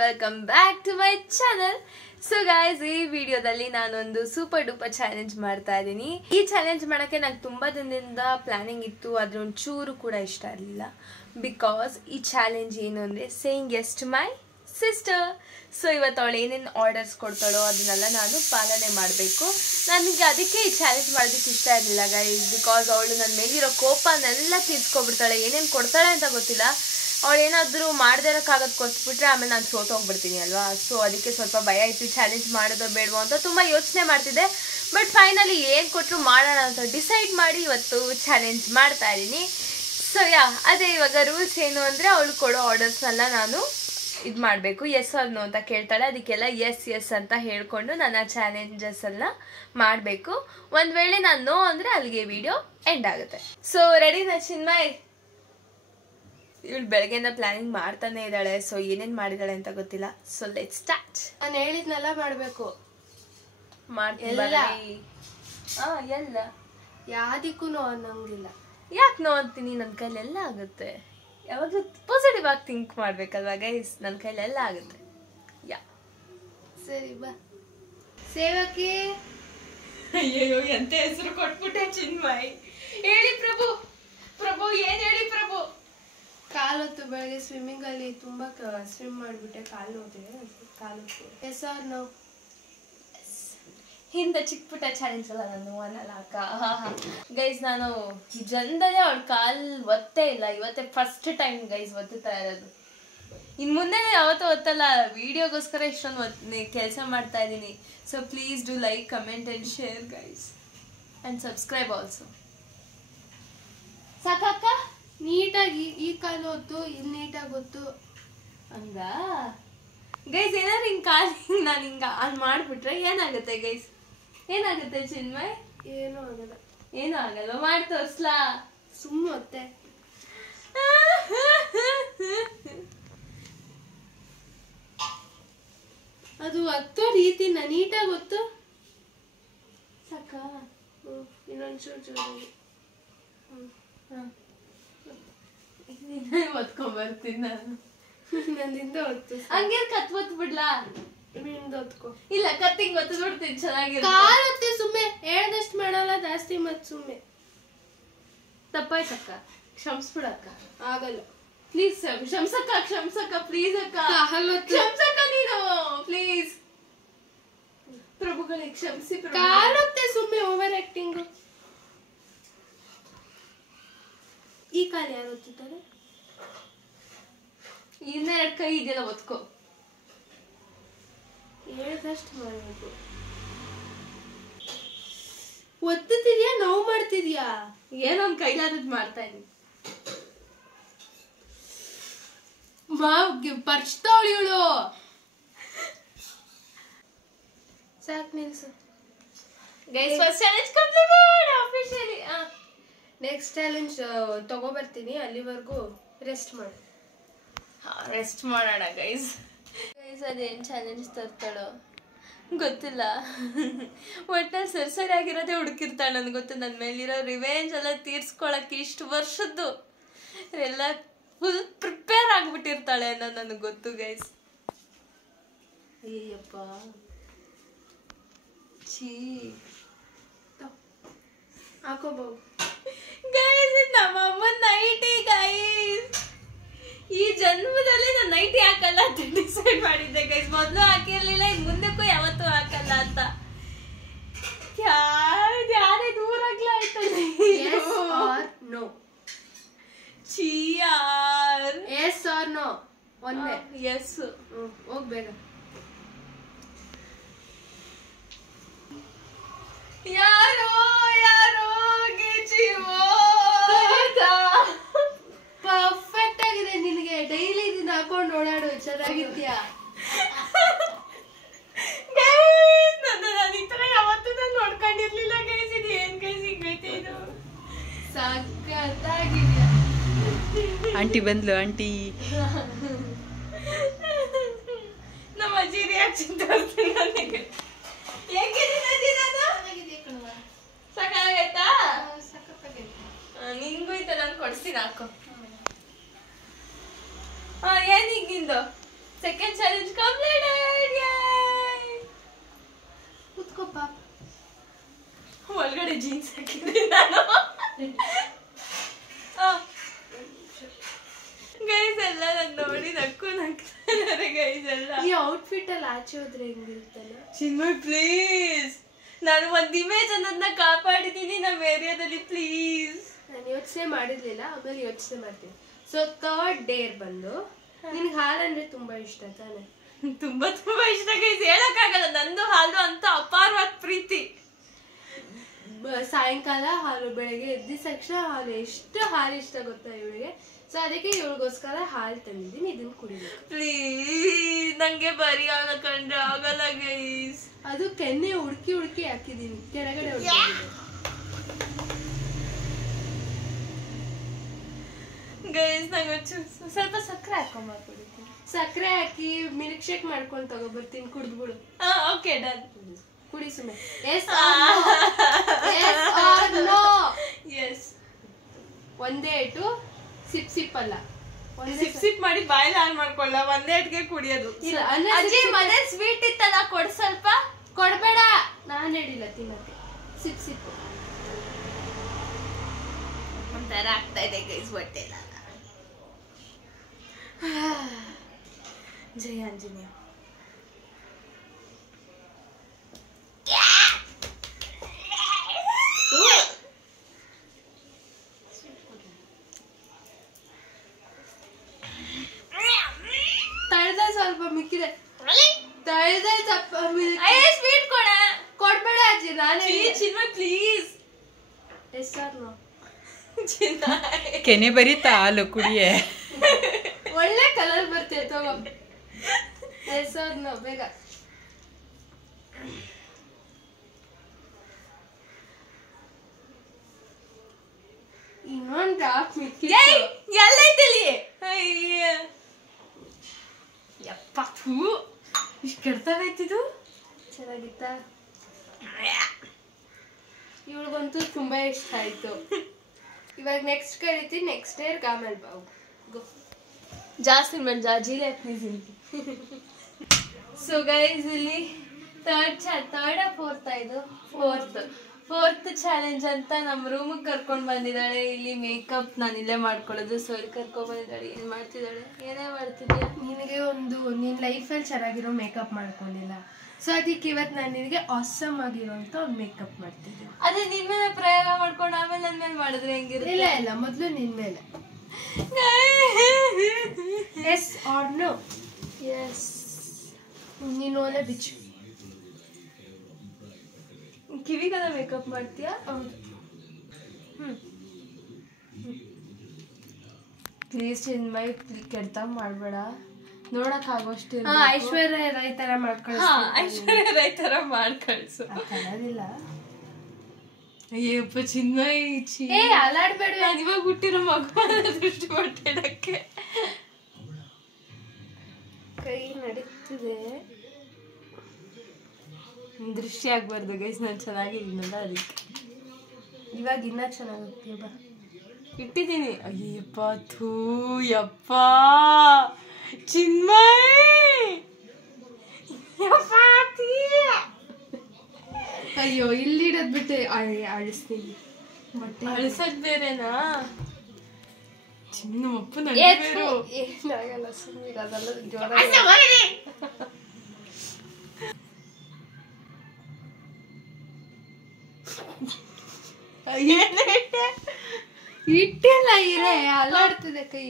Welcome back to my channel. So guys, ಈ ವಿಡಿಯೋದಲ್ಲಿ ನಾನೊಂದು ಸೂಪರ್ ಡೂಪರ್ ಚಾಲೆಂಜ್ ಮಾಡ್ತಾ ಇದ್ದೀನಿ. ಈ ಚಾಲೆಂಜ್ ಮಾಡೋಕ್ಕೆ ನಂಗೆ ತುಂಬ ದಿನದಿಂದ ಪ್ಲಾನಿಂಗ್ ಇತ್ತು, ಆದರೆ ಒಂಚೂರು ಕೂಡ ಇಷ್ಟ ಇರಲಿಲ್ಲ. ಬಿಕಾಸ್ ಈ ಚಾಲೆಂಜ್ ಏನು ಅಂದರೆ saying yes to my sister. So ಇವತ್ತು ಅವಳು ಏನೇನು ಆರ್ಡರ್ಸ್ ಕೊಡ್ತಾಳೋ ಅದನ್ನೆಲ್ಲ ನಾನು ಪಾಲನೆ ಮಾಡಬೇಕು. ನನಗೆ ಅದಕ್ಕೆ ಈ ಚಾಲೆಂಜ್ ಮಾಡೋದಕ್ಕೆ ಇಷ್ಟ ಇರಲಿಲ್ಲ ಗೈಸ್. ಬಿಕಾಸ್ ಅವಳು ನನ್ನ ಮೇಲಿರೋ ಕೋಪನೆಲ್ಲ ತೀರ್ಸ್ಕೊಬಿಡ್ತಾಳೆ. ಏನೇನು ಕೊಡ್ತಾಳೆ ಅಂತ ಗೊತ್ತಿಲ್ಲ. ಅವಳು ಏನಾದರೂ ಮಾಡದೇ ಇರೋಕ್ಕಾಗೋದು ಕೊಟ್ಬಿಟ್ರೆ ಆಮೇಲೆ ನಾನು ಸೋತೋಗ್ಬಿಡ್ತೀನಿ ಅಲ್ವಾ. ಸೊ ಅದಕ್ಕೆ ಸ್ವಲ್ಪ ಭಯ ಇತ್ತು, ಚಾಲೆಂಜ್ ಮಾಡೋದೋ ಬೇಡವೋ ಅಂತ ತುಂಬ ಯೋಚನೆ ಮಾಡ್ತಿದ್ದೆ. ಬಟ್ ಫೈನಲಿ ಏನು ಕೊಟ್ಟರು ಮಾಡೋಣ ಅಂತ ಡಿಸೈಡ್ ಮಾಡಿ ಇವತ್ತು ಚಾಲೆಂಜ್ ಮಾಡ್ತಾ ಇದ್ದೀನಿ. ಸೊ ಅದೇ ಇವಾಗ ರೂಲ್ಸ್ ಏನು ಅಂದರೆ ಅವಳು ಕೊಡೋ ಆರ್ಡರ್ಸ್ನೆಲ್ಲ ನಾನು ಇದು ಮಾಡಬೇಕು. ಎಸ್ ಆರ್ ನೋ ಅಂತ ಕೇಳ್ತಾಳೆ, ಅದಕ್ಕೆಲ್ಲ ಎಸ್ ಅಂತ ಹೇಳ್ಕೊಂಡು ನಾನು ಆ ಚಾಲೆಂಜಸ್ ಎಲ್ಲ ಮಾಡಬೇಕು. ಒಂದು ವೇಳೆ ನಾನು ನೋ ಅಂದರೆ ಅಲ್ಲಿಗೆ ವಿಡಿಯೋ ಎಂಡ್ ಆಗುತ್ತೆ. ಸೊ ರೆಡಿನಾ ಚಿನ್ಮಯ್? ಇವಳು ಬೆಳಗ್ಗೆಯಿಂದ ಪ್ಲಾನಿಂಗ್ ಮಾಡ್ತಾನೆ ಇದ್ದಾಳೆ. ಸೊ ಏನೇನು ಮಾಡಿದಾಳೆ ಅಂತ ಗೊತ್ತಿಲ್ಲ. So let's start. ನಾನು ಹೇಳಿದ್ನೆಲ್ಲ ಮಾಡಬೇಕು. ಎಲ್ಲ ಯಾವ್ದಕ್ಕೂ ಅನ್ನೋಂಗಿಲ್ಲ. ಯಾಕೆ ನೋ ಅಂತೀನಿ? ನನ್ನ ಕೈಲೆಲ್ಲ ಆಗುತ್ತೆ. ಯಾವಾಗಲೂ ಪಾಸಿಟಿವ್ ಆಗಿ ಥಿಂಕ್ ಮಾಡ್ಬೇಕಲ್ವಾ ಗೈಸ್. ನನ್ನ ಕೈಲೆಲ್ಲ ಆಗುತ್ತೆ. ಸರಿ ಬಾ. ಸೇವಕಿ. ಅಯ್ಯೋ, ಎಂತ ಹೆಸರು ಕೊಟ್ಬಿಟ್ಟೆ ಚಿನ್ಮಯ್. ಹೇಳಿ ಪ್ರಭು. ಪ್ರಭು ಏನ್ ಹೇಳಿ ಪ್ರಭು? ಕಾಲೊತ್ತು ಬೆಳಗ್ಗೆ ಸ್ವಿಮ್ಮಿಂಗ್ ಅಲ್ಲಿ ತುಂಬಾ ಸ್ವಿಮ್ ಮಾಡ್ಬಿಟ್ಟೆ, ಕಾಲೊತ್ತು. S or no? ಹಿಂದೆ ಚಿಕ್ಕ ಪುಟ್ಟ ಚಾಲೆಂಜ್ ಅಲ್ಲ ನಾನು ಅನ್ನಲ್ಲ ಅಕ್ಕ. ಗೈಸ್, ನಾನು ಜನ್ದಲ್ಲೇ ಅವಳ ಕಾಲ್ ಒತ್ತೇ ಇಲ್ಲ. ಇವತ್ತೇ ಫಸ್ಟ್ ಟೈಮ್ ಗೈಸ್ ಒತ್ತುತ್ತಾ ಇರೋದು. ಇನ್ನು ಮುಂದೆ ಯಾವತ್ತೂ ಒತ್ತಲ್ಲ. ವಿಡಿಯೋಗೋಸ್ಕರ ಇಷ್ಟೊಂದು ಕೆಲಸ ಮಾಡ್ತಾ ಇದ್ದೀನಿ. So please do like, comment and share guys, and subscribe also. ಸಾಕಕ್ಕ? ನೀಟಾಗಿ ಈ ಕಾಲು ಹೊತ್ತು ಇಲ್ಲಿ ನೀಟಾಗಿ ಗೊತ್ತು ಹಂಗ ಗೈಸ್. ಏನಾದ್ರು ಹಿಂಗೆ ಕಾಲು ನಾನು ಹಿಂಗೆ ಅಲ್ಲಿ ಮಾಡಿಬಿಟ್ರೆ ಏನಾಗುತ್ತೆ ಗೈಸ್? ಏನಾಗುತ್ತೆ ಚಿನ್ಮಯ್? ಏನೂ ಆಗಲ್ಲ. ಏನೂ ಆಗಲ್ಲ. ಮಾಡಿ ತೋರಿಸ್ಲಾ? ಸುಮ್ಮನೆ ಹೊತ್ತೆ. ಅದು ಹತ್ತೋ ರೀತಿನ ನೀಟಾಗಿ ಗೊತ್ತು. ಸಾಕ? ಇನ್ನೊಂಚೂರು ಜೋರಾಗಿ. ಒತ್ಕೊಂಡ್ಬರ್ತೀನಿ ನಾನು. ನನ್ನಿಂದ ಹೊತ್ತು. ಹಂಗೆ ಕತ್ ಒತ್ತು ಬಿಡ್ಲಾ? ನಿಂದ ಹೊತ್ಕೊ. ಇಲ್ಲ, ಕತ್ತಿಗೆ ಒತ್ತು ಬಿಡ್ತೀನಿ. ಚೆನ್ನಾಗಿರುತ್ತೆ. ಕಾಲು ಹೊತ್ತೆ ಸುಮ್ಮನೆ ಹೇಳ್ದಷ್ಟು ಮಾಡಲ್ಲ ಜಾಸ್ತಿ. ಮತ್ ಸುಮ್ಮನೆ ತಪ್ಪಾಯ್ತಕ್ಕ, ಕ್ಷಮಿಸ್ಬಿಡಕ್ಕ. ಆಗಲ್ಲ ಪ್ಲೀಸ್ ಕ್ಷಮ್ಸಕ್ಕ, ಕ್ಷಮ್ಸಕ್ಕ ಪ್ಲೀಸ್ ಅಕ್ಕ. ಕ್ಷಮ್ಸಕ್ಕ ನೀನು ಪ್ಲೀಸ್. ಪ್ರಭುಗಳೇ ಕ್ಷಮಿಸಿ. ಕಾಲೊತ್ತೆ ಸುಮ್ಮನೆ ಓವರ್ ಆಕ್ಟಿಂಗ್. ಈ ಕಾಲು ಯಾರು ಒತ್ತುತ್ತಾರೆ? ಇನ್ನೆರಡು ಕೈ ಇದೆಯಲ್ಲ, ಒತ್ಕೋ. ಹೇಳ್ದಷ್ಟು ಮಾಡಬೇಕು. ಒತ್ತುತ್ತಿದ್ಯಾ ನೋವು ಮಾಡ್ತಿದ್ಯಾ? ಏನೋ ಒಂದು ಕೈಲಾದದ್ದು ಮಾಡ್ತಾ ಇದೀನಿ. ಪರ್ಚ್ತಾವಳಿ ಇವಳು. ಸಾಕು ನಿಲ್ಸು. Guys, first challenge completed officially. Next challenge ತಗೋಬರ್ತೀನಿ. ಅಲ್ಲಿವರೆಗೂ ರೆಸ್ಟ್ ಮಾಡಿ. ರೆಸ್ಟ್ ಮಾಡೋಣ ಗೈಸ್. ಗೈಸ್, ಅದೇನು ಚಾಲೆಂಜ್ ತರ್ತಾಳೋ ಗೊತ್ತಿಲ್ಲ. ಒಟ್ಟಲ್ಲಿ ಸರಿಯಾಗಿರೋದೇ ಹುಡುಕಿರ್ತಾಳೆ. ನನಗೆ ಗೊತ್ತು. ನನ್ನ ಮೇಲಿರೋ ರಿವೆಂಜ್ ಎಲ್ಲ ತೀರ್ಸ್ಕೊಳಕ್ಕೆ ಇಷ್ಟು ವರ್ಷದ್ದು ಎಲ್ಲ ಫುಲ್ ಪ್ರಿಪೇರ್ ಆಗಿಬಿಟ್ಟಿರ್ತಾಳೆ ಅನ್ನೋದು ನನಗೆ ಗೊತ್ತು ಗೈಸ್. ಅಯ್ಯಪ್ಪ ಛೀ. ಹಾಕೋಬಹುದು ಗೈಸ್. ನಮ್ಮ ಅಮ್ಮನ ನೈಟಿ ಗೈಸ್. ಈ ಜನ್ಮದಲ್ಲಿ ನಾನು ನೈಟಿ ಹಾಕಲ್ಲ ಅಂತ ಡಿಸೈಡ್ ಮಾಡಿದ್ದೆ ಗೈಸ್. ಮೊದಲು ಹಾಕಿರ್ಲಿಲ್ಲ, ಈಗ ಮುಂದಕ್ಕೂ ಯಾವತ್ತೂ ಹಾಕಲ್ಲ ಅಂತ. ಯಾರೇ ದೂರಾಗ್ಲಾ ಆಯ್ತಲ್ಲ. ನೋ ಚಿಯಾರ್. Yes or no? ಒಂದೇ ಎಸ್. ಹೋಗ್ಬೇಡ. ಯಾರೋ ಯಾರೋ ಗಿಚಿವೋ. ಪರ್ಫೆಕ್ಟ್ ಆಗಿದೆ ನಿನಗೆ. ಡೈಲಿ ಇದನ್ನ ಹಾಕೊಂಡು ಓಡಾಡು, ಚೆನ್ನಾಗಿದ್ಯಾ? ನಾನು ಈ ತರ ಯಾವತ್ತೂ ನಾನು ನೋಡ್ಕೊಂಡಿರ್ಲಿಲ್ಲ ಗೈಸ್. ಇದು ಏನ್ ಗೈಸ್ ಹಿಂಗೈತೆ ಇದು? ಸಖತ್ತಾಗಿದ್ಯಾ. ಆಂಟಿ ಬಂದ್ಲು. ಆಂಟಿ ನಮ್ಮ ಅಜ್ಜಿ ರಿಯಾಕ್ಷನ್ ತೋರಿಸ್ತೀನಿ ನನಗೆ. ಹೇಗಿದ್ದೀನಿ ಅಜ್ಜಿ ನಾನು? ಸಾಕಾಗೈತಾ? ನಿಂಗೂ ಐತೆ, ನಾನು ಕೊಡ್ತೀನಿ ಹಾಕೋ. ಏನ್ ಹಿಂಗಿಂದು ಸೆಕೆಂಡ್ ಚಾಲೆಂಜ್ ಕಂಪ್ಲೀಟೆಡ್. ಕೂತ್ಕೋ ಪಾಪ. ಒಳಗಡೆ ಜೀನ್ಸ್ ಹಾಕಿದ್ದೀನಿ ನಾನು. ಗೈಸ್ ಎಲ್ಲ ನಾನು ನೋಡಿ ನಗ್ತಾರೆ ಗೈಸ್ ಎಲ್ಲ. ಈ ಔಟ್ಫಿಟ್ ಅಲ್ಲಿ ಆಚೆ ಹೋದ್ರೆ ಹೆಂಗಿರ್ತಲ್ಲ. ಚಿನ್ಮಯ್ ಪ್ಲೀಸ್, ನಾನು ಒಂದ್ ಇಮೇಜ್ ಅನ್ನೋದನ್ನ ಕಾಪಾಡಿದ್ದೀನಿ ನಮ್ಮ ಏರಿಯಾದಲ್ಲಿ, ಪ್ಲೀಸ್. ನಾನು ಯೋಚನೆ ಮಾಡಿರ್ಲಿಲ್ಲ, ಆಮೇಲೆ ಯೋಚನೆ ಮಾಡ್ತೀನಿ. ಸೊ ಥರ್ಡ್ ಡೇರ್ ಬಂದು ನಿನ್ಗೆ ಹಾಲು ಅಂದ್ರೆ ತುಂಬಾ ಇಷ್ಟ ತಾನೆ? ತುಂಬಾ ತುಂಬಾ ಇಷ್ಟ ಗೈಸ್, ಹೇಳಕ್ಕಾಗಲ್ಲ. ನಂದು ಹಾಲು ಅಂತ ಅಪಾರವಾದ ಪ್ರೀತಿ. ಸಾಯಂಕಾಲ ಹಾಲು, ಬೆಳಗ್ಗೆ ಎದ್ದ ತಕ್ಷಣ ಹಾಲು. ಎಷ್ಟು ಹಾಲು ಇಷ್ಟ ಗೊತ್ತಾ ಇವಳಿಗೆ. ಸೊ ಅದಕ್ಕೆ ಇವಳಿಗೋಸ್ಕರ ಹಾಲು ತಂದಿದ್ದೀನಿ, ಇದನ್ನ ಕುಡಿಬೇಕು. ಪ್ಲೀಸ್, ನಂಗೆ ಬರೀ ಹಾಲು ಕಂಡ್ರೆ ಆಗಲ್ಲ ಗೈಸ್. ಅದು ಕೆನ್ನೆ ಹುಡುಕಿ ಹುಡುಕಿ ಹಾಕಿದೀನಿ ಕೆಳಗಡೆ. ಗೈಸ್ ನಂಗೆ ಸ್ವಲ್ಪ ಸಕ್ಕರೆ ಹಾಕೊಂಡ್ಬರ್ತೀನಿ. ಸಕ್ಕರೆ ಹಾಕಿ ಮಿಲ್ಕ್ ಶೇಕ್ ಮಾಡ್ಕೊಂಡು ತಗೋಬರ್ತೀನಿ, ಕುಡ್ದ್ಬಿಡು. Okay done. ಕುಡಿ ಸುಮ್ಮನೆ. ಎಸ್ ಒಂದೇ ಏಟು ಸಿಪ್ ಸಿಪ್ ಅಲ್ಲ, ಸಿಪ್ ಸಿಪ್ ಮಾಡಿ ಬಾಯಲ್ಲಿ ಹಾಳು ಮಾಡ್ಕೊಳ್ಳ, ಒಂದೇ ಏಟ್ಗೆ ಕುಡಿಯೋದು. ಅಜ್ಜಿ ಮನೆ ಸ್ವೀಟ್ ಇತ್ತಲ್ಲ, ಕೊಡ್ ಸ್ವಲ್ಪ. ಕೊಡ್ಬೇಡ, ನಾನ್ ಹೇಳಿಲ್ಲ ತಿನ್ನಕ್ಕೆ. ಸಿಪ್ ಸಿಪ್ ಒಂಥರ ಆಗ್ತಾ ಇದೆ ಗೈಸ್ ಹೊಟ್ಟೆ. ಜಯ ಆಂಜನೇಯ. ತಳ್ದ ಸ್ವಲ್ಪ ಮಿಕ್ಕಿದೆ, ತಳ್ದ ಸ್ವಲ್ಪ ಸ್ವೀಟ್ ಕೊಡ. ಕೊಡ್ಬೇಡ ಅಜ್ಜಿ, ನಾನೇ. Chinmay please. Yes sir no. ಕೆನೆ ಬರೀತಾ ಹಾಲು ಕುಡಿಯೇ. ಒಳ್ಳೆ ಕಲರ್ ಬರ್ತೇ ತಗೋ. ಎಸ್ ಸರ್ ನೋ, ಬೇಗ. ಇನ್ನೊಂದು ಡ್ರಾಪ್ ಮಿಕ್ಕಿ. ಎಲ್ಲೈತಿಲಿ. ಯಪ್ಪ ಇಷ್ಟು ಕೆಡ್ತಾಗೈತಿದು. ಚೆನ್ನಾಗಿತ್ತ? ಇವಳಿಗಂತೂ ತುಂಬಾ ಇಷ್ಟ ಆಯ್ತು. ಇವಾಗ ನೆಕ್ಸ್ಟ್ ಕರಿತೀನಿ, ನೆಕ್ಸ್ಟ್ ಡೇ ಆಮೇಲೆ ಬಾವು ಗೋ. ಜಾಸ್ತಿ ಮಂಜಾ ಜೀಲೆ ಪ್ಲೀಸ್. ಸೊ ಗೈಸ್ ಇಲ್ಲಿ ಫೋರ್ತ್ ಚಾಲೆಂಜ್ ಅಂತ ನಮ್ಮ ರೂಮಿಗೆ ಕರ್ಕೊಂಡು ಬಂದಿದ್ದಾಳೆ. ಇಲ್ಲಿ ಮೇಕಪ್ ನಾನು ಇಲ್ಲೇ ಮಾಡ್ಕೊಳ್ಳೋದು. ಸೊ ಇಲ್ಲಿ ಕರ್ಕೊಂಡ್ ಬಂದಿದ್ದಾಳೆ. ಏನ್ ಮಾಡ್ತಿದ್ದಾಳೆ? ಏನೇ ಮಾಡ್ತಿದ್ಯಾ? ನಿನಗೆ ಒಂದು ನಿನ್ನ ಲೈಫಲ್ಲಿ ಚೆನ್ನಾಗಿರೋ ಮೇಕಪ್ ಮಾಡ್ಕೊಂಡಿಲ್ಲ. ಸೊ ಅದಕ್ಕೆ ಇವತ್ತು ನಾನು ನಿನಗೆ ಆಸಮ್ ಆಗಿರೋಂಥ ಒಂದು ಮೇಕಪ್ ಮಾಡ್ತಿದ್ದೀನಿ. ಅದೇ ನಿನ್ ಮೇಲೆ ಪ್ರಯೋಗ ಮಾಡ್ಕೊಂಡು ಆಮೇಲೆ ನನ್ನ ಮೇಲೆ ಮಾಡಿದ್ರೆ ಹೆಂಗಿರುತ್ತೆ? ಇಲ್ಲ ಇಲ್ಲ, ಮೊದಲು ನಿನ್ನ ಮೇಲೆ. Yes or no? ಎಸ್. ನೀನು ಒಳ್ಳೆ ಬಿಚ್ಚು. ಕಿವಿಗೆಲ್ಲ ಮೇಕಪ್ ಮಾಡ್ತೀಯಾ? ಹೌದು. ಪ್ಲೀಸ್ ಚಿನ್ಮಯ್, ಕೆಡ್ತಾಗ ಮಾಡ್ಬೇಡ. ನೋಡಕ್ ಆಗೋಷ್ಟು ಐಶ್ವರ್ಯ ರೈ ತರ ಮಾಡ್ಕೊಳ್ಳಿ. ಐಶ್ವರ್ಯ ರೈ ತರ ಮಾಡ್ಕಳ್ಸು. ಕಲರಿಲ್ಲ. ಅಯ್ಯಪ್ಪ ಚಿನ್ಮಯ್, ಅಲಾಡ್ಬೇಡ. ನಾನು ಇವಾಗ ಹುಟ್ಟಿರೋ ಮಗು ದೃಷ್ಟಿ ಹೊಟ್ಟೆಡಕ್ಕೆ ಕೈ ನಡೀತಿದೆ. ದೃಷ್ಟಿ ಆಗ್ಬಾರ್ದು ಗೈಸ್, ನಾನು ಚೆನ್ನಾಗಿದ್ದೀನಲ್ಲ ಅದಕ್ಕೆ. ಇವಾಗ ಇನ್ನ ಚೆನ್ನಾಗಿ ಬಾ. ಇಟ್ಟಿದ್ದೀನಿ. ಅಯ್ಯಪ್ಪ ಥೂ ಯಪ್ಪ ಚಿನ್ಮಯ್. ಅಯ್ಯೋ, ಇಲ್ಲಿ ಇಡೋದ್ ಬಿಟ್ಟು ಅಳಿಸ್ತೀನಿ. ಬಟ್ಟೆ ಅಳಿಸೋದ್ ಬೇರೆನಾ? ಚಿನ್ನ ಅಪ್ಪ ಏನಾಗಲ್ಲ, ಸುಮ್ಮನೆ ಅದೆಲ್ಲ ಜೋರಾಗಿ. ಇಟ್ಟಿಲ್ಲ ಇರೇ, ಅಲ್ಲಾಡ್ತಿದೆ ಕೈ.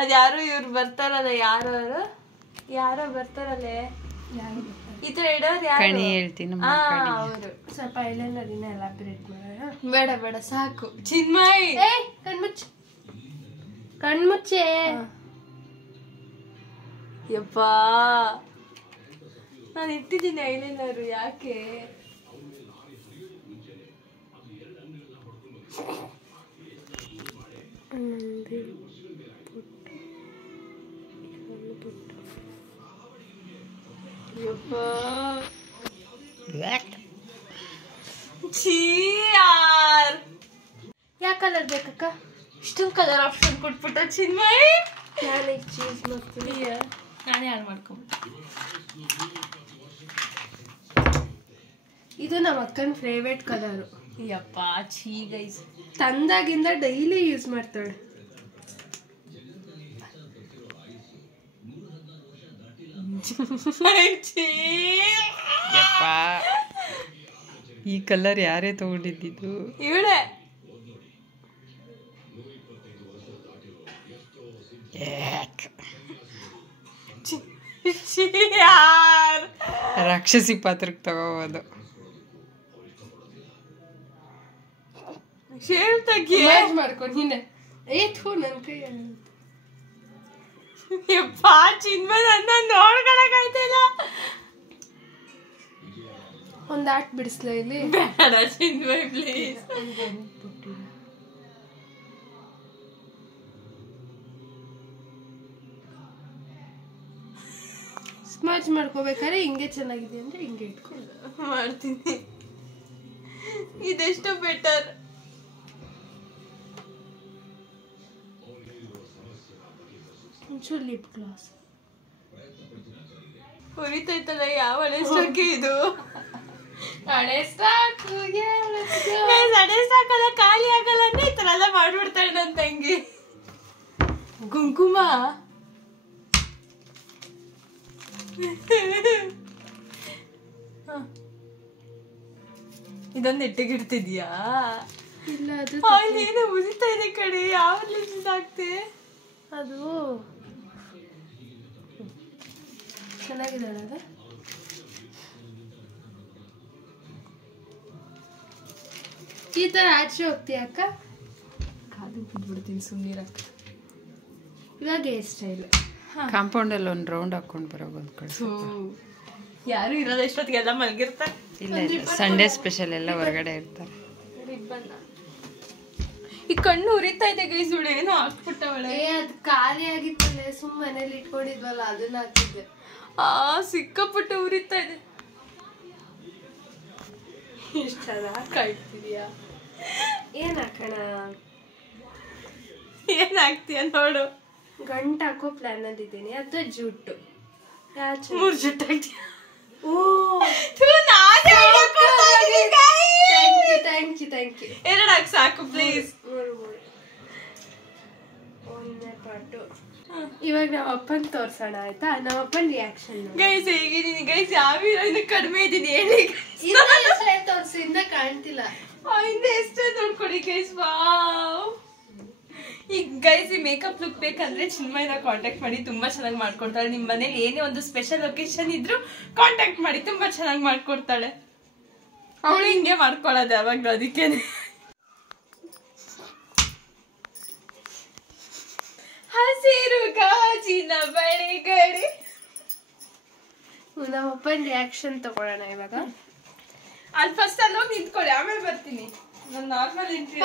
ಅದ್ಯಾರು ಇವ್ರು ಬರ್ತಾರಲ್ಲ, ಯಾರೋ ಬರ್ತಾರಲ್ಲೇ, ಈ ತರ ಇಡೋರು ಯಾರು? ಕಣಿ ಹೇಳ್ತೀನಿ. ಅವರು ಸ್ವಲ್ಪ ಐಲೈನರ್ ಇನ್ನ ಎಲಾಬ್ರೇಟ್ ಮಾಡೋಣ. ಬೇಡ ಬೇಡ ಸಾಕು. ಚಿನ್ಮಯ್ ಕಣ್ಮುಚ್ಚ, ಕಣ್ಮುಚ್ಚೆ. ಯಪ್ಪಾ ನಾನು ಇಟ್ಟಿದ್ದೀನಿ ಐಲೈನರು, ಯಾಕೆ? ಕಲರ್ ಬೇಕಕ್ಕ? ಇಷ್ಟೊಂದು ಕಲರ್ ಆಪ್ಷನ್ ಕೊಟ್ಬಿಟ್ಟ ಚಿನ್ಮಯ್. ನಾನೇ ಚೂಸ್ ಮಾಡ್ತೀನಿ. ನಾನೇ ಯಾರು ಮಾಡ್ಕೊಂಬಿಟ್ಟೆ. ಇದು ನಮ್ಮ ಅಕ್ಕನ ಫೇವ್ರೇಟ್ ಕಲರು. ಯಪ್ಪ ಛೀ ಗೈಸ್. ತಂದಾಗಿಂದ ಡೈಲಿ ಯೂಸ್ ಮಾಡ್ತಾಳೆ. ಯಪ್ಪ ಈ ಕಲರ್ ಯಾರೇ ತಗೊಂಡಿದ್ದು? ಇವಳೆ. ರಾಕ್ಷಸಿ ಪಾತ್ರಕ್ಕೆ ತಗೋಬೋದು. ಮಾಡ್ಕೊಂಡು ನೀನೆ ಏತು ನನ್ನ ಕೈ ಯಪ್ಪ ಚಿನ್ಮಯ್ ನನ್ನ ನೋಡ್ಕೊಳಕಾಯ್ತಿಲ್ಲ. ಒಂದು ಆಟ್ ಬಿಡಿಸ್ಲಾ ಇಲ್ಲಿ? ಬೇಡ ಚಿನ್ಮಯ್ ಪ್ಲೀಸ್. ಸ್ಮರ್ಜ್ ಮಾಡ್ಕೋಬೇಕಾದ್ರೆ ಹಿಂಗೆ ಚೆನ್ನಾಗಿದೆ ಅಂದ್ರೆ ಹಿಂಗೆ ಇಟ್ಕೊಂಡು ಮಾಡ್ತೀನಿ. ಇದೆಷ್ಟು ಬೆಟರ್. ಒಂಚೂರು ಲಿಪ್ ಗ್ಲಾಸ್ ಉರಿತೈತಲ್ಲ. ಯಾವ ಹಳೆ ಸ್ಟಾಕ್ ಇದು? ಹಳೆ ಸ್ಟಾಕು. ಹಳೆ ಸ್ಟಾಕ್ ಎಲ್ಲ ಖಾಲಿ ಆಗಲ್ಲ ಅಂದ್ರೆ ಈ ತರ ಎಲ್ಲ ಮಾಡ್ಬಿಡ್ತಾಳೆ ನನ್ನ ತಂಗಿ. ಕುಂಕುಮ ಇದೊಂದು ನೆಟ್ಟಿಗಿಡ್ತಿದ್ಯಾ? ಇಲ್ಲ ಅದು ಏನು ಉರಿತಾ ಇದೆ ಕಡೆ. ಯಾವ ಲಿಪ್ಸ್ ಹಾಕ್ತೆ? ಅದು ಚೆನ್ನಾಗಿದೆ ಅಲ್ಲ. ಈ ತರ ಆಚೆ ಹೋಗ್ತೀಯ ಅಕ್ಕ? ಕಾದು ಬಿಟ್ಬಿಡ್ತೀನಿ ಸುಮ್ಮನಿರಕ್ಕ. ಇವಾಗ ಹೇರ್ ಸ್ಟೈಲ್. ಕಾಂಪೌಂಡ್ ಅಲ್ಲಿ ಒಂದು ರೌಂಡ್ ಹಾಕೊಂಡು ಬರೋದು ಒಂದು ಕಡೆ. ಯಾರು ಇರೋದು ಎಷ್ಟೊತ್ತಿಗೆಲ್ಲ ಮಲಗಿರ್ತಾರೆ. ಇಲ್ಲ ಸಂಡೇ ಸ್ಪೆಷಲ್ ಎಲ್ಲ ಹೊರಗಡೆ ಇರ್ತಾರೆ. ಈ ಕಣ್ಣು ಉರಿತಾ ಇದೆ ಗೈಸ್. ಇವಳು ಏನೋ ಹಾಕ್ಬಿಟ್ಟವಳೆ. ಅದು ಖಾಲಿ ಆಗಿತ್ತಲ್ಲ, ಮನೇಲಿ ಇಟ್ಕೊಂಡಿದ್ವಲ್ಲ ಅದನ್ನ ಹಾಕಿದ್ದೆ. ಸಿಕ್ಕಾಪಟ್ಟೆ ಉರಿತಾ ಇದೆ. ಇಷ್ಟ ಕಾಯ್ತಿದ್ಯಾ? ಏನ್ ಹಾಕೋಣ? ಏನ್ ಹಾಕ್ತೀಯ ನೋಡು. ಗಂಟು ಹಾಕೋ ಪ್ಲಾನ್ ಅಲ್ಲಿ ಇದ್ದೀನಿ. ಅಥವಾ ಜುಟ್ಟು. 3 ಜುಟ್ಟು ಹಾಕ್ತೀಯ? ಓ ಥ್ಯಾಂಕ್ ಯು. 2 ಹಾಕಿ ಸಾಕು ಪ್ಲೀಸ್. ಒಂದನೇ ಪಾಟು. ಇವಾಗ ನಮ್ಮ ಅಪ್ಪನ್ ತೋರ್ಸೋಣ ಆಯ್ತಾ? ನಮ್ಮ ಅಪ್ಪನ್ ರಿಯಾಕ್ಷನ್ ಗೈಸ್ ಹೇಗಿದ್ದೀನಿ ಗೈಸ್? ಯಾವ ಹೀರೋಯಿನ್ ಕಡಿಮೆ ಇದೀನಿ ಹೇಳಿ. ತೋರ್ಸಿ ಇಂದ ಕಾಣ್ತಿಲ್ಲ. ಹಿಂದೆ ಎಷ್ಟೇ ನೋಡ್ಕೊಡಿ ಗೈಸ್. ವಾವ್. ಈಗ ಗೈಸ್ ಈ ಮೇಕಪ್ ಲುಕ್ ಬೇಕಂದ್ರೆ ಚಿನ್ಮಯ್ನ ಕಾಂಟ್ಯಾಕ್ಟ್ ಮಾಡಿ, ತುಂಬಾ ಚೆನ್ನಾಗಿ ಮಾಡ್ಕೊಡ್ತಾಳೆ. ನಿಮ್ ಮನೇಲಿ ಏನೇ ಒಂದು ಸ್ಪೆಷಲ್ ಒಕೇಶನ್ ಇದ್ರು ಕಾಂಟ್ಯಾಕ್ಟ್ ಮಾಡಿ, ತುಂಬಾ ಚೆನ್ನಾಗಿ ಮಾಡ್ಕೊಡ್ತಾಳೆ. ಅವಳು ಹಿಂಗೆ ಮಾಡ್ಕೊಳ್ಳೋದು ಯಾವಾಗ. ಅದಕ್ಕೇನೆ ಹಸಿರು ಗಾಜಿನ ಬಳಿಗಡೆ. ನಮ್ಮ ಅಪ್ಪನ ರಿಯಾಕ್ಷನ್ ತಗೊಳ್ಳೋಣ ಇವಾಗ. ಅಲ್ಲಿ ಫಸ್ಟ್ ಅಲ್ಲಿ ಹೋಗಿ ನಿಂತ್ಕೊಳ್ಳಿ, ಆಮೇಲೆ ಬರ್ತೀನಿ. ನಾನು ನಾರ್ಮಲ್ ಎಂಟ್ರಿ.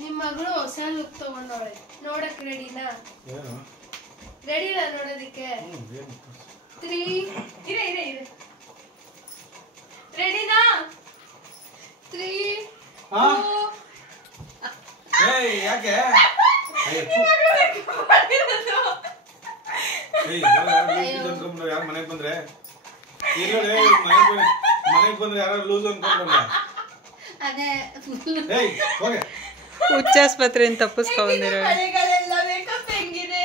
ನಿಮ್ ಮಗಳು ಹೊಸ ಲುಕ್ ತಗೊಂಡವಳೆ. ನೋಡಕ್ ರೆಡಿನಾ? ನೋಡೋದಿಕ್ಕೆ? 3 ಇದೆ. ರೆಡಿನಾ? 3 ಯಾಕೆ ಯಾರು ಮನೆಗೆ ಬಂದ್ರೆ ಮನೆಗೆ ಬಂದ್ರೆ ಯಾರು ಲೂಸ್ ಅನ್ಕೊಂಡ್ರಲ್ಲ. ಅದೇ ಹುಚ್ಚಾಸ್ಪತ್ರೆಯಿಂದ ತಪ್ಪಿಸ್ಕೊಂಡಿರೋ ಮನೆಗಳೆಲ್ಲ ಮೇಕಪ್ ಹೆಂಗಿದೆ?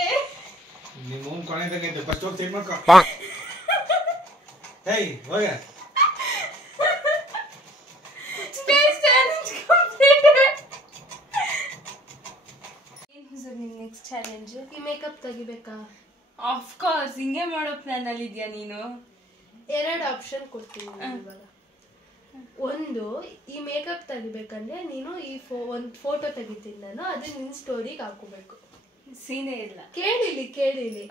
ನಿಮ್ಮ ಕೊನೆ ತಗೈತೆ ಫಸ್ಟ್ ಹೋಗಿ ಚೇಂಜ್ ಮಾಡ್ಕೊ. ಹೇಯ್ ಹೋಗ. ನೆಕ್ಸ್ಟ್ ಚಾಲೆಂಜ್ ಈ ಮೇಕಪ್ ತೆಗಿಬೇಕಾ? Of course. ಹಿಂಗೆ ಮಾಡೋ ಪ್ಲಾನ್ ಅಲ್ಲಿ ಇದೆಯಾ ನೀನು? 2 ಆಪ್ಷನ್ ಕೊಡ್ತೀನಿ ಇವಾಗ. ಒಂದು, ಈ ಮೇಕಪ್ ತೆಗಿಬೇಕಂದ್ರೆ ನೀನು ಒಂದು ಫೋಟೋ ತೆಗಿತೀನಿ ನಾನು, ಅದನ್ನ ನಿನ್ ಸ್ಟೋರಿಗೆ ಹಾಕೋಬೇಕು. ಸೀನೇ ಇಲ್ಲ. ಕೇಳಿಲಿ.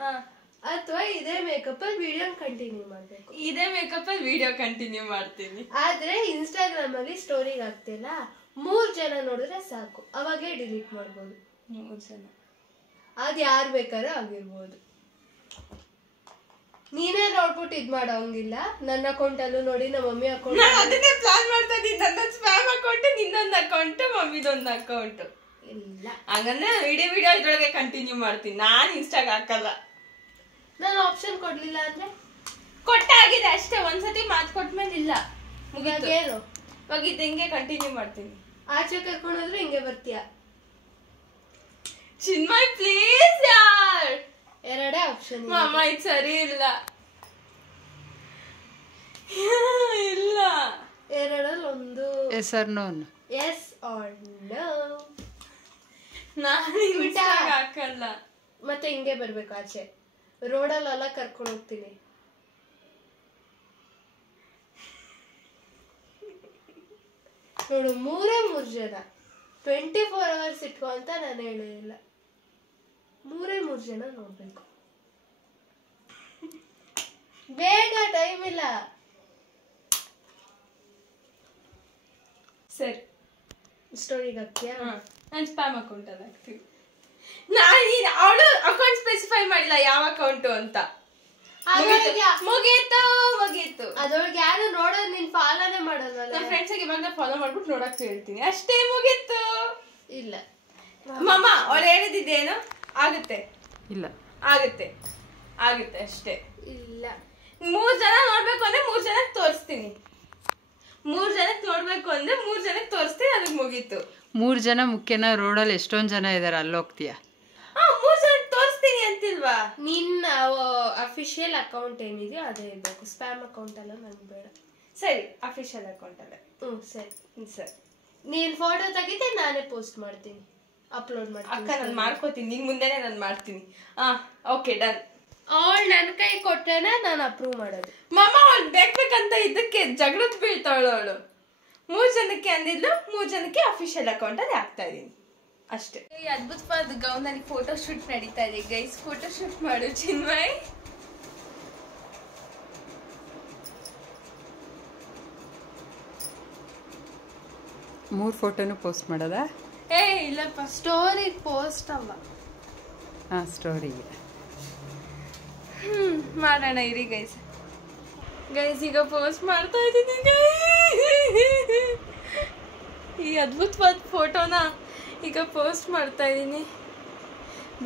ಅಥವಾ ಇದೇ ಮೇಕಪ್ ಅಲ್ಲಿ ವಿಡಿಯೋ ಕಂಟಿನ್ಯೂ ಮಾಡ್ಬೇಕು. ಇದೇ ಮೇಕಪ್ ಅಲ್ಲಿ ವಿಡಿಯೋ ಕಂಟಿನ್ಯೂ ಮಾಡ್ತೀನಿ. ಆದ್ರೆ ಇನ್ಸ್ಟಾಗ್ರಾಮ್ ಅಲ್ಲಿ ಸ್ಟೋರಿಗೆ ಹಾಕ್ತಿಲ್ಲ, 3 ಜನ ನೋಡಿದ್ರೆ ಸಾಕು, ಅವಾಗೇ ಡಿಲೀಟ್ ಮಾಡ್ಬೋದು. 3 ಜನ ಅದ್ ಯಾರು ಬೇಕಾದ್ರೂ ಆಗಿರ್ಬೋದು. ನೀನೇ ನೋಡ್ಬಿಟ್ಟು ಇದ್ ಮಾಡೋಂಗಿಲ್ಲ. ನನ್ನ ಅಕೌಂಟ್ ಅಲ್ಲೂ ನೋಡಿ, ನಮ್ಮ ಮಮ್ಮಿ ಅಕೌಂಟ್ ಅದನ್ನೇ ಪ್ಲಾನ್ ಮಾಡ್ತಾ ಇದ್ದೀನಿ. ನನ್ನ ಸ್ಪ್ಯಾಮ್ ಡ್ಯಾಡಿದೊಂದು ಅಕೌಂಟ್ ಮಮ್ಮಿದೊಂದು ಅಕೌಂಟ್. ಇಲ್ಲ ಹಂಗಂದ್ರೆ ವಿಡಿಯೋ ಇದ್ರೊಳಗೆ ಕಂಟಿನ್ಯೂ ಮಾಡ್ತೀನಿ, ನಾನು ಇನ್ಸ್ಟಾಗ್ ಹಾಕಲ್ಲ. ನಾನು ಆಪ್ಷನ್ ಕೊಡ್ಲಿಲ್ಲ ಅಂದ್ರೆ ಕೊಟ್ಟಾಗಿದೆ ಅಷ್ಟೇ, ಒಂದ್ಸತಿ ಮಾತು ಕೊಟ್ಮೇಲೆ ಇಲ್ಲ ಮುಗಿತು. ಏನು ಮುಗಿತು, ಹಿಂಗೆ ಕಂಟಿನ್ಯೂ ಮಾಡ್ತೀನಿ. ಆಚೆ ಕರ್ಕೊಂಡೋದ್ರೆ ಹಿಂಗೆ ಬರ್ತೀಯ. ಚಿನ್ಮಯ್ ಪ್ಲೀಸ್ ಯಾರ್, ಎರಡೇ ಆಪ್ಷನ್. ಮಾಮ ಇದು ಸರಿ ಇಲ್ಲ. ಇಲ್ಲ ಎರಡಲ್ಲಿ ಒಂದು yes or no. Yes or no. ನಾನು ಇನ್ಸ್ಟಾಗ್ ಹಾಕಲ್ಲ. ಮತ್ತೆ ಹಿಂಗೆ ಬರ್ಬೇಕು ಆಚೆ, ರೋಡಲ್ಲೆಲ್ಲ ಕರ್ಕೊಂಡು ಹೋಗ್ತೀನಿ. ನೋಡು 3 ಜನ 24 hours ಇಟ್ಕೋ ಅಂತ ನಾನು ಹೇಳಿಲ್ಲ. 3 ಜನ ನೋಡ್ಬೇಕು. ಬೇಗ, ಟೈಮ್ ಇಲ್ಲ. ಸರಿ ಸ್ಟೋರಿಗೆ ಹಾಕ್ತೀಯಾ? ನಾನು ಸ್ಪ್ಯಾಮ್ ಅಕೌಂಟ್ ಅಲ್ಲಿ ಹಾಕ್ತೀನಿ. ನಾನು ಅವಳು ಅಕೌಂಟ್ ಸ್ಪೆಸಿಫೈ ಮಾಡಿಲ್ಲ ಯಾವ ಅಕೌಂಟು ಅಂತ. ಮುಗೀತು. ಅದ್ರೊಳಗೆ ಯಾರು ನೋಡೋದು, ನೀನ್ ಫಾಲೋನೇ ಮಾಡೋದಲ್ಲ. ನನ್ನ ಫ್ರೆಂಡ್ಸ್ ಇವಾಗ ಫಾಲೋ ಮಾಡ್ಬಿಟ್ಟು ನೋಡಕ್ ಹೇಳ್ತೀನಿ ಅಷ್ಟೇ, ಮುಗೀತು. ಇಲ್ಲ ಮಮ್ಮ ಅವಳು ಹೇಳಿದ್ದೇನು ಆಗುತ್ತೆ, ಇಲ್ಲ ಆಗುತ್ತೆ ಅಷ್ಟೇ. ಇಲ್ಲ 3 ಜನ ನೋಡ್ಬೇಕು ಅಂದ್ರೆ 3 ಜನಕ್ಕೆ ತೋರಿಸ್ತೀನಿ. 3 ಜನಕ್ಕೆ ನೋಡ್ಬೇಕು ಅಂದ್ರೆ 3 ಜನಕ್ಕೆ ತೋರಿಸ್ತೀನಿ, ಅದಕ್ಕೆ ಮುಗೀತು. 3 ಜನ ಮುಖ್ಯನ, ರೋಡಲ್ಲಿ ಎಷ್ಟೊಂದು ಜನ ಇದಾರೆ, ಅಲ್ಲಿ ಹೋಗ್ತೀಯಾ? 3 ಜನಕ್ಕೆ ತೋರಿಸ್ತೀನಿ ಅಂತಿಲ್ವಾ? ನಿನ್ನ ಅಫಿಷಿಯಲ್ ಅಕೌಂಟ್ ಏನಿದೆಯೋ ಅದೇ ಇರ್ಬೇಕು, ಸ್ಪ್ಯಾಮ್ ಅಕೌಂಟ್ ಅಲ್ಲ ನಂಗೆ ಬೇಡ. ಸರಿ, ಅಫಿಷಿಯಲ್ ಅಕೌಂಟ್ ಅಲ್ಲ. ಸರಿ. ನೀನ್ ಫೋಟೋ ತೆಗಿತೆ, ನಾನೇ ಪೋಸ್ಟ್ ಮಾಡ್ತೀನಿ, ಅಪ್ಲೋಡ್ ಮಾಡ್ತೀನಿ. ಅಕ್ಕ ನಾನು ಮಾಡ್ಕೋತೀನಿ, ನಿಂಗೆ ಮುಂದೆನೆ ನಾನು ಮಾಡ್ತೀನಿ. Okay done. ಅವಳು ನನ್ನ ಕೈ ಕೊಟ್ಟೆನ ನಾನು ಅಪ್ರೂವ್ ಮಾಡೋದು. ಮಮ್ಮ ಅವಳು ಬೇಕಂತ ಇದಕ್ಕೆ ಜಗಳದ್ ಬೀಳ್ತಾವಳು ಅವಳು. 3 ಜನಕ್ಕೆ ಅಂದಿದ್ಲು, 3 ಜನಕ್ಕೆ ಅಫಿಷಿಯಲ್ ಅಕೌಂಟ್ ಅಲ್ಲಿ ಹಾಕ್ತಾ ಇದೀನಿ ಅಷ್ಟೇ. ಈ ಅದ್ಭುತವಾದ ಗೌನ್ ಅಲ್ಲಿ ಫೋಟೋ ಶೂಟ್ ನಡೀತಾ ಇದೆ ಗೈಸ್. ಫೋಟೋ ಶೂಟ್ ಮಾಡು ಚಿನ್ಮಯ್. ಮೂರು ಫೋಟೋನು ಪೋಸ್ಟ್ ಮಾಡೋದಾ? ಇಲ್ಲಪ್ಪ, ಸ್ಟೋರಿ ಪೋಸ್ಟ್ ಅಲ್ಲ. ಹಾಂ, ಸ್ಟೋರಿಗೆ ಮಾಡೋಣ ಇರಿ ಗೈಸ್. ಈಗ ಪೋಸ್ಟ್ ಮಾಡ್ತಾ ಇದ್ದೀನಿ ಈ ಅದ್ಭುತವಾದ ಫೋಟೋನ ಈಗ ಪೋಸ್ಟ್ ಮಾಡ್ತಾ ಇದ್ದೀನಿ.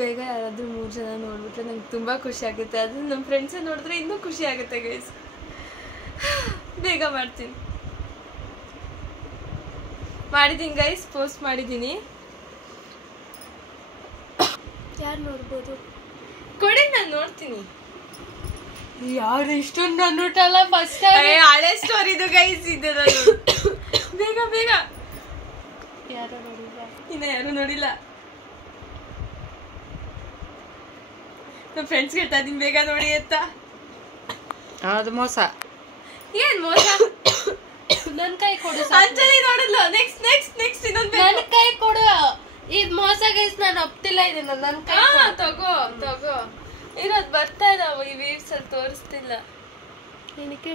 ಬೇಗ ಯಾರಾದ್ರೂ 3 ಜನ ನೋಡ್ಬಿಟ್ರೆ ನಂಗೆ ತುಂಬಾ ಖುಷಿ ಆಗುತ್ತೆ. ಅದು ನಮ್ಮ ಫ್ರೆಂಡ್ಸೇ ನೋಡಿದ್ರೆ ಇನ್ನೂ ಖುಷಿ ಆಗುತ್ತೆ ಗೈಸ್. ಬೇಗ ಮಾಡಿದ್ದೀನಿ ಗೈಸ್, ಪೋಸ್ಟ್ ಮಾಡಿದ್ದೀನಿ. ಯಾರು ನೋಡ್ಬೋದು? ಕೊಡಿ, ನಾನು ನೋಡ್ತೀನಿ. ಯಾರು ಇಷ್ಟೊಂದು ನೋಟಲ್ಲ ಫಸ್ಟ್ ಹಳೆ ಸ್ಟೋರಿದು ಗೈಸ್ ಇದೆ. ಬೇಗ ಯಾರು ನೋಡಿಲ್ಲ, ಇನ್ನ ಯಾರು ನೋಡಿಲ್ಲ. ನಮ್ಮ ಫ್ರೆಂಡ್ಸ್ ಹೇಳ್ತಾ ಇದೀನಿ ಬೇಗ ನೋಡಿ ಅಂತ. ಅದು ಮೋಸ. ಏನ್ ಮೋಸ? ನನ್ ಕೈ ಕೊಡು. ಅಂಜಲಿ ನೋಡಿದ್ಲು. ನೆಕ್ಸ್ಟ್ ಇನ್ನೊಂದು ನನ್ ಕೈ ಕೊಡು. ಇದ್ ಮೋಸ ಗೈಸ್, ನಾನು ಒಪ್ತಿಲ್ಲ ಇದನ್ನ. ನನ್ ಕೈ ತಗೋ ಇರೋದ್ ಬರ್ತಾ ಇದಾವ. ಈ ವೀವ್ಸ್ ಅಲ್ಲಿ ತೋರಿಸ್ತಿಲ್ಲ. ಏನಕ್ಕೆ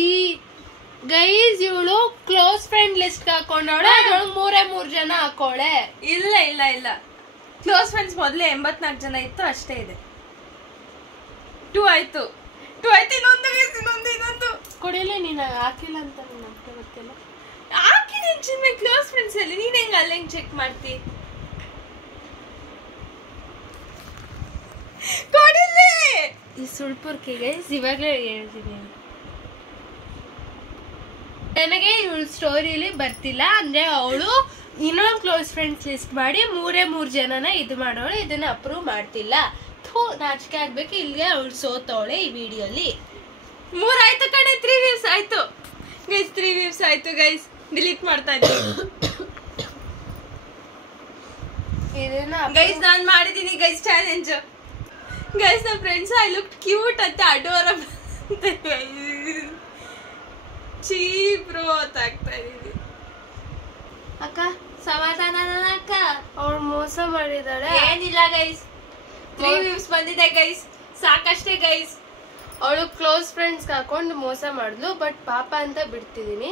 ಈ ಗೈಸ್ ಇವಳು ಕ್ಲೋಸ್ ಫ್ರೆಂಡ್ ಲಿಸ್ಟ್ ಹಾಕೊಂಡವಳೆ, ಅದ್ರೊಳಗೆ 3 ಜನ ಹಾಕೋಳೆ. ಇಲ್ಲ ಕ್ಲೋಸ್ ಫ್ರೆಂಡ್ಸ್ ಮೊದ್ಲೇ 84 ಜನ ಇತ್ತು, ಅಷ್ಟೇ ಇದೆ. 2 ಆಯ್ತು. ಇನ್ನೊಂದು ಕೊಡಿಲ್ಲ. ನೀನ್ ಹಾಕಿಲ್ಲ ಅಂತ ನಮ್ಗೆ ಗೊತ್ತಿಲ್ಲ. ಹಾಕಿದೀನಿ ಚಿನ್ಮಯ್ ಕ್ಲೋಸ್ ಫ್ರೆಂಡ್ಸ್ ಅಲ್ಲಿ. ನೀನ್ ಹೆಂಗ್ ಚೆಕ್ ಮಾಡ್ತಿ? ಕೊಡಿಲ್ಲ. ಈ ಸುಳ್ಪುರ್ಕೆ ಗೈಸ್ ಇವಾಗಲೇ ಹೇಳ್ತೀನಿ. ನನಗೆ ಇವಳು ಸ್ಟೋರಿಲಿ ಬರ್ತಿಲ್ಲ ಅಂದ್ರೆ ಅವಳು ಇನ್ನೊಂದು ಕ್ಲೋಸ್ ಫ್ರೆಂಡ್ಸ್ ಲಿಸ್ಟ್ ಮಾಡಿ 3 ಜನನ ಇದು ಮಾಡೋಳು. ಇದನ್ನ ಅಪ್ರೂವ್ ಮಾಡ್ತಿಲ್ಲ. ನಾಚಿಕೆ ಆಗ್ಬೇಕು. ಇಲ್ಲಿಗೆ ಅವಳು ಸೋತವಳೆ ಈ ವಿಡಿಯೋಲಿ. 3 ಆಯ್ತು ಕಣೆ. 3 ವ್ಯೂಸ್ ಆಯ್ತು ಗೈಸ್. 3 ವ್ಯೂಸ್ ಆಯ್ತು ಗೈಸ್. ಡಿಲೀಟ್ ಮಾಡ್ತಾ ಇದ್ದೀನಿ ಇದನ್ನ ಗೈಸ್. ನಾನ್ ಮಾಡಿದೀನಿ ಗೈಸ್ ಚಾಲೆಂಜ್. ಗೈಸ್ ನನ್ನ ಫ್ರೆಂಡ್ಸ್ ಐ ಲುಕ್ ಕ್ಯೂಟ್ ಅಂತ ಅಡೋರಬಲ್ ಚೀಪ್ರೋ ಅಂತ ಆಗ್ತಾ ಇದೀನಿ. ಅಕ್ಕ ಸಮಾಧಾನ ಅಕ್ಕ. ಅವಳು ಮೋಸ ಮಾಡಿದಾಳೆ. ಏನಿಲ್ಲ ಗೈಸ್, 3 ವ್ಯೂಸ್ ಬಂದಿದೆ ಗೈಸ್, ಸಾಕಷ್ಟೇ ಗೈಸ್. ಅವಳು ಕ್ಲೋಸ್ ಫ್ರೆಂಡ್ಸ್ ಹಾಕೊಂಡು ಮೋಸ ಮಾಡಿದ್ಲು. ಬಟ್ ಪಾಪ ಅಂತ ಬಿಡ್ತಿದೀನಿ.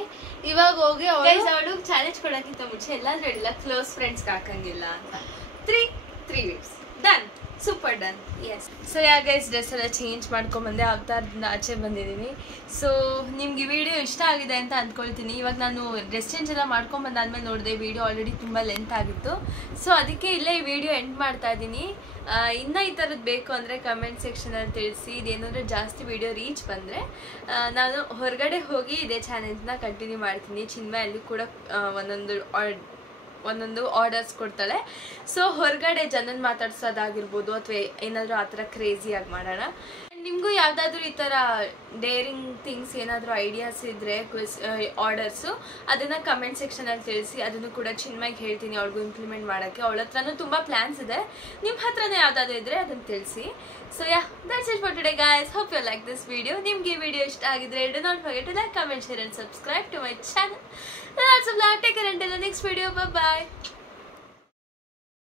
ಇವಾಗ ಹೋಗಿ ಅವಳು ಚಾಲೆಂಜ್ ಕೊಡಕ್ಕಿಂತ ಮುಂಚೆ ಎಲ್ಲಾದ್ರೂ ಹೇಳಿಲ್ಲ ಕ್ಲೋಸ್ ಫ್ರೆಂಡ್ಸ್ ಹಾಕಂಗಿಲ್ಲ ಅಂತ. 3 views done. Super done. Yes. So guys dress ಎಲ್ಲ ಚೇಂಜ್ ಮಾಡ್ಕೊಂಬಂದೆ, ಅವತಾರದಿಂದ ಆಚೆ ಬಂದಿದ್ದೀನಿ. ಸೊ ನಿಮ್ಗೆ ಈ ವಿಡಿಯೋ ಇಷ್ಟ ಆಗಿದೆ ಅಂತ ಅಂದ್ಕೊಳ್ತೀನಿ. ಇವಾಗ ನಾನು ಡ್ರೆಸ್ ಚೇಂಜ್ ಎಲ್ಲ ಮಾಡ್ಕೊಂಬಂದಾದ್ಮೇಲೆ ನೋಡಿದೆ ವಿಡಿಯೋ ಆಲ್ರೆಡಿ ತುಂಬ ಲೆಂತ್ ಆಗಿತ್ತು. ಸೊ ಅದಕ್ಕೆ ಇಲ್ಲೇ ಈ ವಿಡಿಯೋ ಎಂಡ್ ಮಾಡ್ತಾ ಇದ್ದೀನಿ. ಇನ್ನೂ ಈ ಥರದ್ದು ಬೇಕು ಅಂದರೆ ಕಮೆಂಟ್ ಸೆಕ್ಷನಲ್ಲಿ ತಿಳಿಸಿ. ಇದೇನಾದರೂ ಜಾಸ್ತಿ ವಿಡಿಯೋ ರೀಚ್ ಬಂದರೆ ನಾನು ಹೊರಗಡೆ ಹೋಗಿ ಇದೇ ಚಾಲೆಂಜ್ನ ಕಂಟಿನ್ಯೂ ಮಾಡ್ತೀನಿ. ಚಿನ್ಮಯ ಅಲ್ಲಿ ಕೂಡ ಒಂದೊಂದು ಆರ್ಡರ್ಸ್ ಕೊಡ್ತಾಳೆ. ಸೊ ಹೊರಗಡೆ ಜನನ ಮಾತಾಡ್ಸೋದಾಗಿರ್ಬೋದು ಅಥವಾ ಏನಾದರೂ ಆ ಥರ ಕ್ರೇಜಿಯಾಗಿ ಮಾಡೋಣ. ನಿಮಗೂ ಯಾವುದಾದ್ರೂ ಈ ಥರ ಡೇರಿಂಗ್ ಥಿಂಗ್ಸ್ ಏನಾದರೂ ಐಡಿಯಾಸ್ ಇದ್ದರೆ ಆರ್ಡರ್ಸು ಅದನ್ನು ಕಮೆಂಟ್ ಸೆಕ್ಷನಲ್ಲಿ ತಿಳಿಸಿ. ಅದನ್ನು ಕೂಡ ಚಿನ್ಮಯ್ಗೆ ಹೇಳ್ತೀನಿ ಅವ್ಳಿಗೂ ಇಂಪ್ಲಿಮೆಂಟ್ ಮಾಡೋಕ್ಕೆ. ಅವಳ ಹತ್ರನೂ ತುಂಬ ಪ್ಲ್ಯಾನ್ಸ್ ಇದೆ. ನಿಮ್ಮ ಹತ್ರನೇ ಯಾವುದಾದ್ರೂ ಇದ್ದರೆ ಅದನ್ನು ತಿಳಿಸಿ. So that's it for today guys. Hope you like this video. ನಿಮ್ಗೆ ಈ ವಿಡಿಯೋ ಇಷ್ಟ ಆಗಿದ್ರೆ do not forget to like, comment, share and subscribe to my channel. That's all. Take care until the next video. Bye bye.